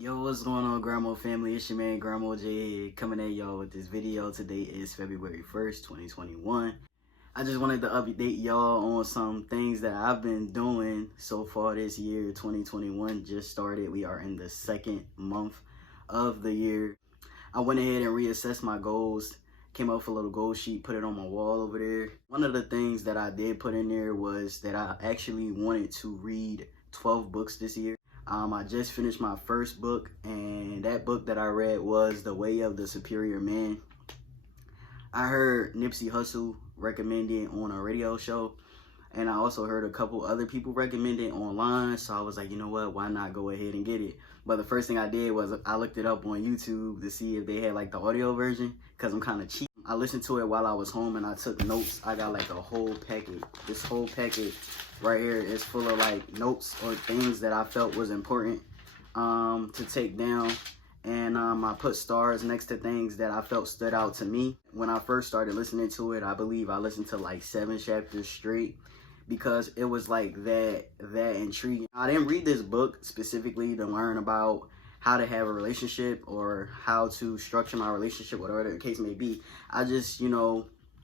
Yo, what's going on, Grandma family? It's your man, Grandma J here, coming at y'all with this video. Today is February 1st, 2021. I just wanted to update y'all on some things that I've been doing so far this year. 2021 just started. We are in the second month of the year. I went ahead and reassessed my goals, came up with a little goal sheet, put it on my wall over there. One of the things that I did put in there was that I actually wanted to read 12 books this year. I just finished my first book, and that book that I read was The Way of the Superior Man. I heard Nipsey Hussle recommend it on a radio show, and I also heard a couple other people recommend it online, so I was like, you know what, why not go ahead and get it? But the first thing I did was I looked it up on YouTube to see if they had like the audio version, because I'm kind of cheap. I listened to it while I was home and I took notes. I got like a whole packet. This whole packet right here is full of like notes or things that I felt was important to take down. And I put stars next to things that I felt stood out to me. When I first started listening to it, I believe I listened to like 7 chapters straight because it was like that intriguing. I didn't read this book specifically to learn about how to have a relationship or how to structure my relationship, whatever the case may be. I just,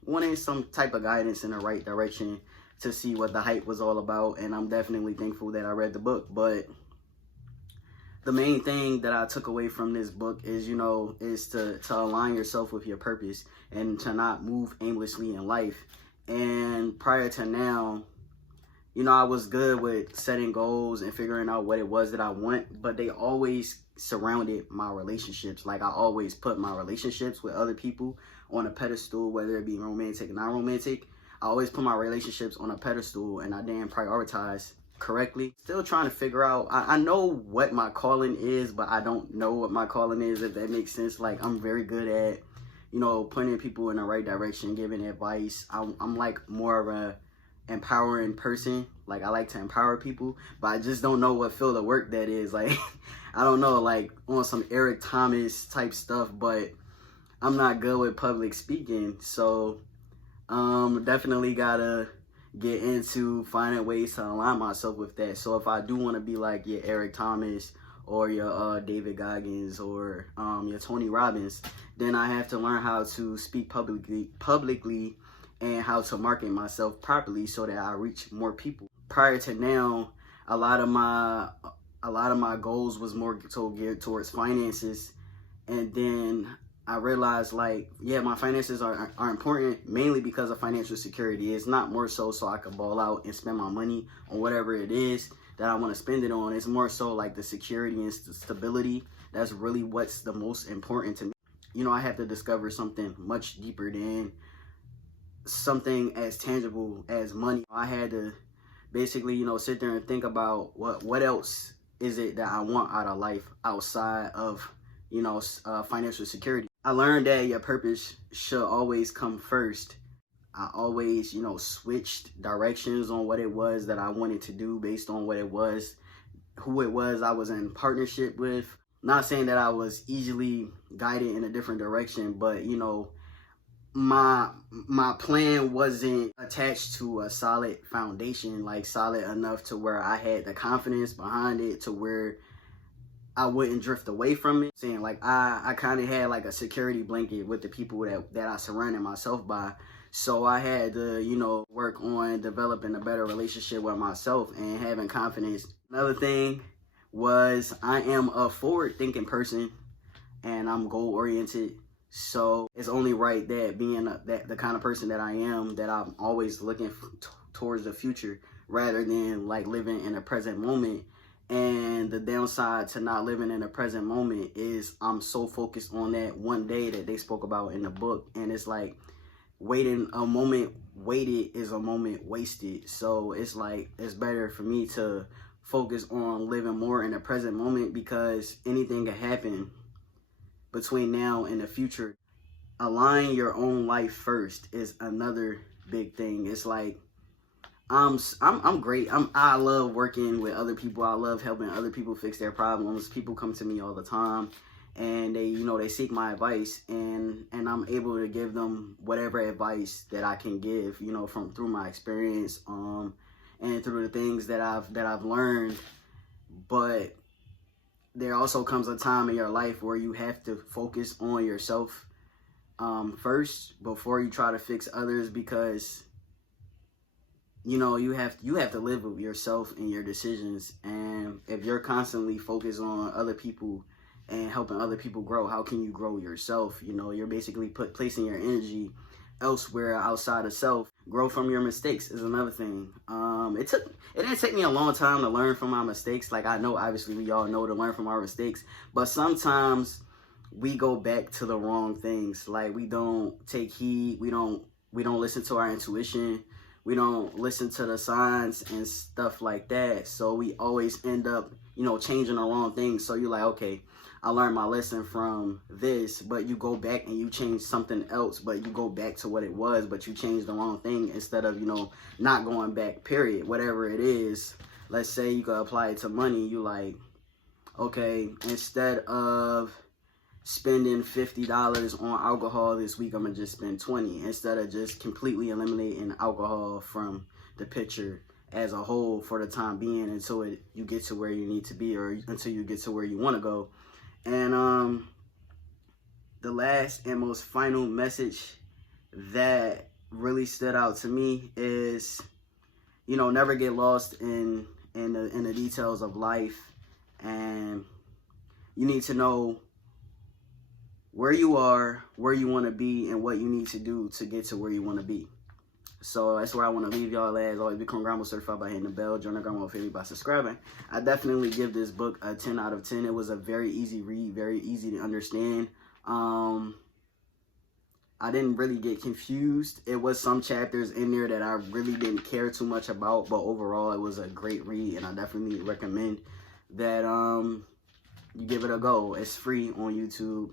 wanted some type of guidance in the right direction to see what the hype was all about. And I'm definitely thankful that I read the book. But the main thing that I took away from this book is, is to align yourself with your purpose and to not move aimlessly in life. And prior to now, I was good with setting goals and figuring out what it was that I want, but they always surrounded my relationships. Like I always put my relationships with other people on a pedestal, whether it be romantic or non-romantic. I always put my relationships on a pedestal and I didn't prioritize correctly. Still trying to figure out, I know what my calling is, but I don't know what my calling is, if that makes sense. Like I'm very good at, pointing people in the right direction, giving advice. I'm like more of a empowering person. Like I like to empower people, but I just don't know what field of work that is. Like I don't know, like on some Eric Thomas type stuff, but I'm not good with public speaking. So definitely gotta get into finding ways to align myself with that. So if I do want to be like your Eric Thomas or your David Goggins or your Tony Robbins, then I have to learn how to speak publicly and how to market myself properly so that I reach more people. Prior to now, a lot of my goals was more so geared towards finances, and then I realized like, yeah, my finances are important mainly because of financial security. It's not more so I can ball out and spend my money on whatever it is that I want to spend it on. It's more so like the security and stability. That's really what's the most important to me. I have to discover something much deeper than something as tangible as money. I had to basically, sit there and think about what else is it that I want out of life outside of, financial security. I learned that your purpose should always come first. I always, switched directions on what it was that I wanted to do based on what it was, who it was I was in partnership with. Not saying that I was easily guided in a different direction, but, my plan wasn't attached to a solid foundation, like solid enough to where I had the confidence behind it to where I wouldn't drift away from it. Saying like I kind of had like a security blanket with the people that I surrounded myself by. So I had to, work on developing a better relationship with myself and having confidence. Another thing was I am a forward thinking person and I'm goal oriented. So it's only right that being the kind of person that I am, that I'm always looking towards the future rather than like living in the present moment. And the downside to not living in the present moment is I'm so focused on that one day that they spoke about in the book. And it's like a moment waited is a moment wasted. So it's like, it's better for me to focus on living more in the present moment because anything can happen between now and the future. Align your own life first is another big thing. It's like I'm great. I love working with other people. I love helping other people fix their problems. People come to me all the time and they seek my advice and I'm able to give them whatever advice that I can give, through my experience and through the things that I've learned. But there also comes a time in your life where you have to focus on yourself first before you try to fix others, because you know you have to live with yourself and your decisions. And if you're constantly focused on other people and helping other people grow, how can you grow yourself? You know, you're basically placing your energy elsewhere outside of self. Grow from your mistakes is another thing. It didn't take me a long time to learn from my mistakes. Like, I know obviously we all know to learn from our mistakes, but sometimes we go back to the wrong things. Like, we don't take heed, we don't listen to our intuition, we don't listen to the signs and stuff like that. So we always end up, you know, changing the wrong things. So you're like, okay, I learned my lesson from this, but you go back and you change something else, but you go back to what it was, but you change the wrong thing instead of, you know, not going back, period. Whatever it is, let's say you could apply it to money. You like, okay, instead of spending $50 on alcohol this week, I'm gonna just spend 20, instead of just completely eliminating alcohol from the picture as a whole for the time being until you get to where you need to be, or until you get to where you want to go. And the last and most final message that really stood out to me is, you know, never get lost in the details of life, and you need to know where you are, where you want to be, and what you need to do to get to where you want to be. So that's where I want to leave y'all at. As always, become Grandma certified by hitting the bell. Join the Grandma family by subscribing. I definitely give this book a 10 out of 10. It was a very easy read, very easy to understand. I didn't really get confused. It was some chapters in there that I really didn't care too much about, but overall it was a great read, and I definitely recommend that you give it a go. It's free on YouTube.